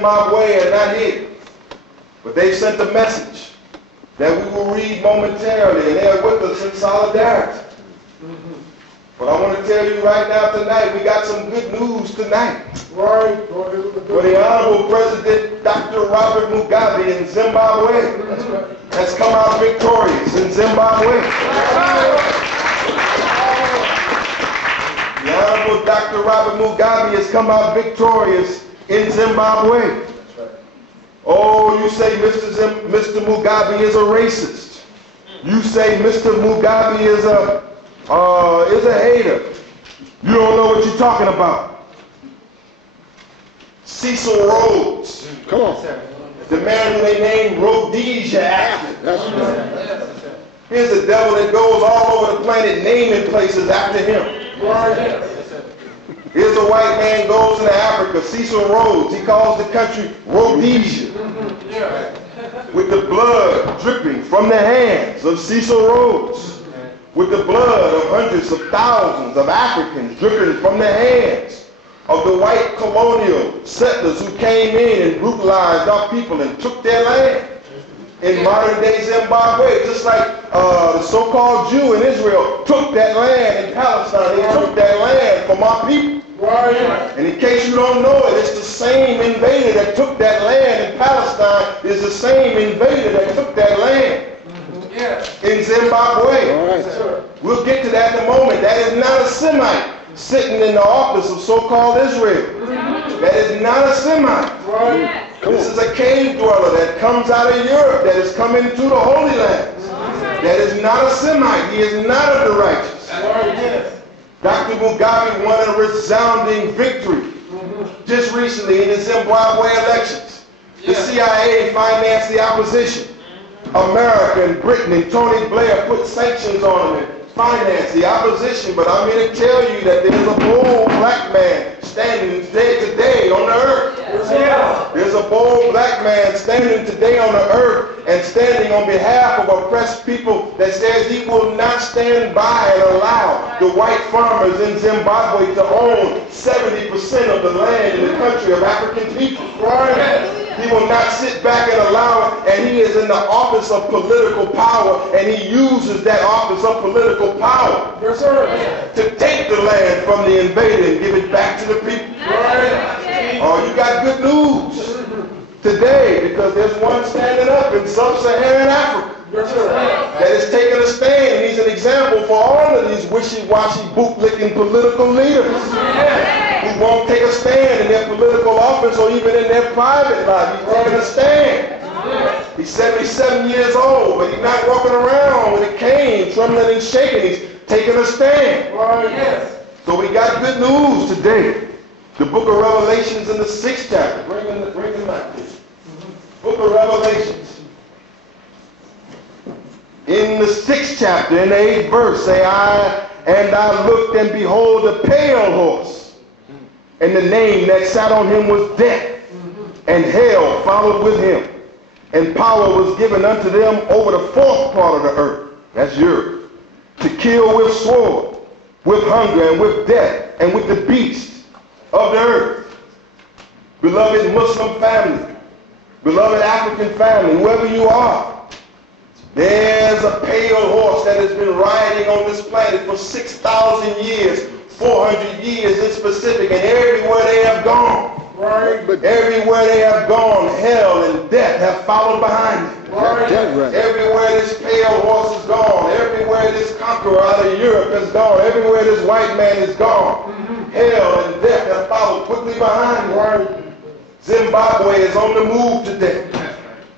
Zimbabwe are not here, but they sent a message that we will read momentarily, and they are with us in solidarity. But I want to tell you right now tonight, we got some good news tonight. Right. For the Honorable President Dr. Robert Mugabe in Zimbabwe has come out victorious in Zimbabwe. The Honorable Dr. Robert Mugabe has come out victorious in Zimbabwe. Oh, you say Mr. Mugabe is a racist. You say Mr. Mugabe is a hater. You don't know what you're talking about. Cecil Rhodes. Come on. The man who they named Rhodesia after. That's right. Here's the devil that goes all over the planet naming places after him. Here's a white man goes into Africa, Cecil Rhodes. He calls the country Rhodesia. With the blood dripping from the hands of Cecil Rhodes. With the blood of hundreds of thousands of Africans dripping from the hands of the white colonial settlers who came in and brutalized our people and took their land. In modern day Zimbabwe, just like the so-called Jew in Israel took that land in Palestine, they took that land from our people. And in case you don't know it, it's the same invader that took that land in Palestine is the same invader that took that land in Zimbabwe. We'll get to that in a moment. That is not a Semite sitting in the office of so-called Israel. That is not a Semite. This is a cave dweller that comes out of Europe, that is coming to the Holy Lands. That is not a Semite. He is not of the righteous. Dr. Mugabe won a resounding victory just recently in the Zimbabwe elections. The CIA financed the opposition. America and Britain and Tony Blair put sanctions on them and financed the opposition. But I'm here to tell you that there's a bold black man standing today on the earth. There's a bold black man standing today on the earth and standing on behalf of oppressed people that says he will not stand by and allow the white farmers in Zimbabwe to own 70% of the land in the country of African people. He will not sit back and allow it, and he is in the office of political power, and he uses that office of political power to take the land from the invader and give it back to the people. Oh, you got good news today, because there's one standing up in sub-Saharan Africa that is taking a stand, and he's an example for all of these wishy-washy, boot-licking political leaders who won't take a stand in their political office or even in their private life. He's taking a stand. He's 77 years old, but he's not walking around with a cane, trembling and shaking. He's taking a stand. So we got good news today. The book of Revelations in the 6th chapter. Bring the mic, please. Book of Revelations. In the 6th chapter, in the 8th verse, say, I looked, and behold, a pale horse, and the name that sat on him was Death, and hell followed with him, and power was given unto them over the fourth part of the earth, that's Europe, to kill with sword, with hunger, and with death, and with the beasts of the earth. Beloved Muslim family, beloved African family, whoever you are, there's a pale horse that has been riding on this planet for 6,000 years, 400 years in specific, and everywhere they have gone, everywhere they have gone, hell and death have followed behind them. Everywhere this pale horse is gone, everywhere this conqueror out of Europe has gone, everywhere this white man is gone, hell and death have followed quickly behind him. Zimbabwe is on the move today.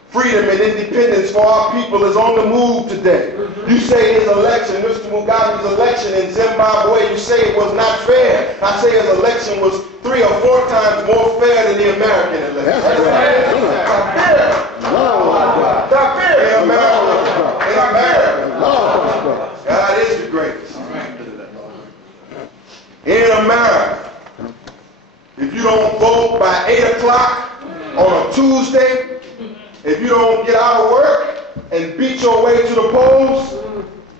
Freedom and independence for our people is on the move today. You say his election, Mr. Mugabe's election in Zimbabwe, you say it was not fair. I say his election was 3 or 4 times more fair than the American election. In America. God is the greatest. In America, if you don't vote by 8 o'clock on a Tuesday, if you don't get out of work and beat your way to the polls,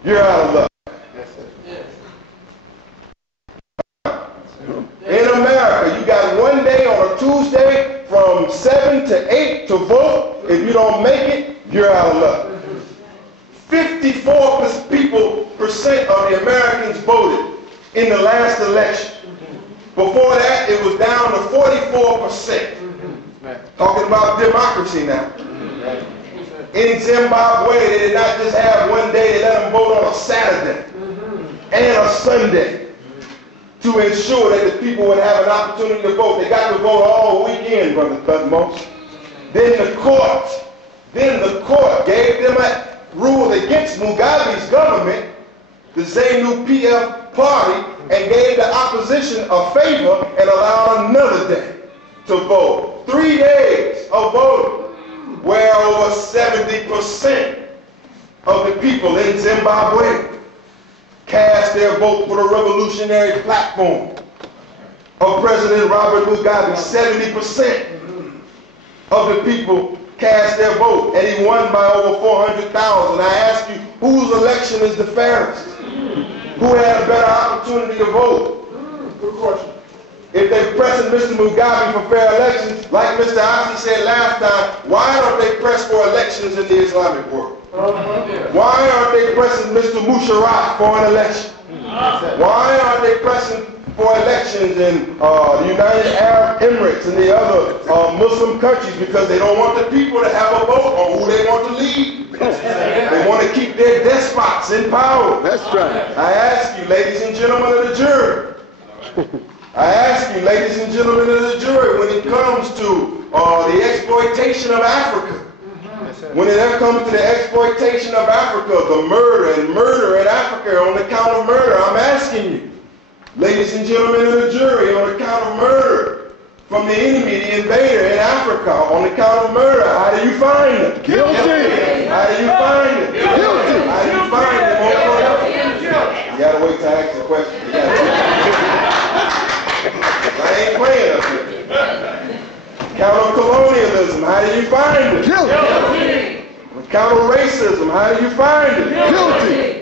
you're out of luck. In America, you got one day on a Tuesday from from 7 to 8 to vote. If you don't make it, you're out of luck. 54% of the Americans voted in the last election. Before that, it was down to 44%. Talking about democracy now. In Zimbabwe, they did not just have one day, they let them vote on a Saturday and a Sunday to ensure that the people would have an opportunity to vote. They got to vote all weekend, Brother Cutmos. Then the court gave them a rule against Mugabe's government, the ZANU-PF party, and gave the opposition a favor and allowed another day to vote. 3 days of voting, where over 70% of the people in Zimbabwe cast their vote for the revolutionary platform of President Robert Mugabe. 70% of the people cast their vote, and he won by over 400,000. I ask you, whose election is the fairest? Who had a better opportunity to vote? Good question. If they're pressing Mr. Mugabe for fair elections, like Mr. Asi said last time, why don't they press for elections in the Islamic world? Why aren't they pressing Mr. Musharraf for an election? Why aren't they pressing for elections in the United Arab Emirates and the other Muslim countries? Because they don't want the people to have a vote on who they want to lead. They want to keep their despots in power. That's right. I ask you, ladies and gentlemen of the jury, I ask you, ladies and gentlemen of the jury, when it comes to the exploitation of Africa, when it comes to the exploitation of Africa, the murder in Africa on the count of murder, I'm asking you, ladies and gentlemen of the jury, on the count of murder from the enemy, the invader in Africa, on the count of murder, how do you find them? Guilty. How do you find them? Guilty. How do you find them? You gotta wait till I ask the question. I ain't playing up here. Count of colonialism, how do you find it? Guilty. Count of racism, how do you find it? Guilty.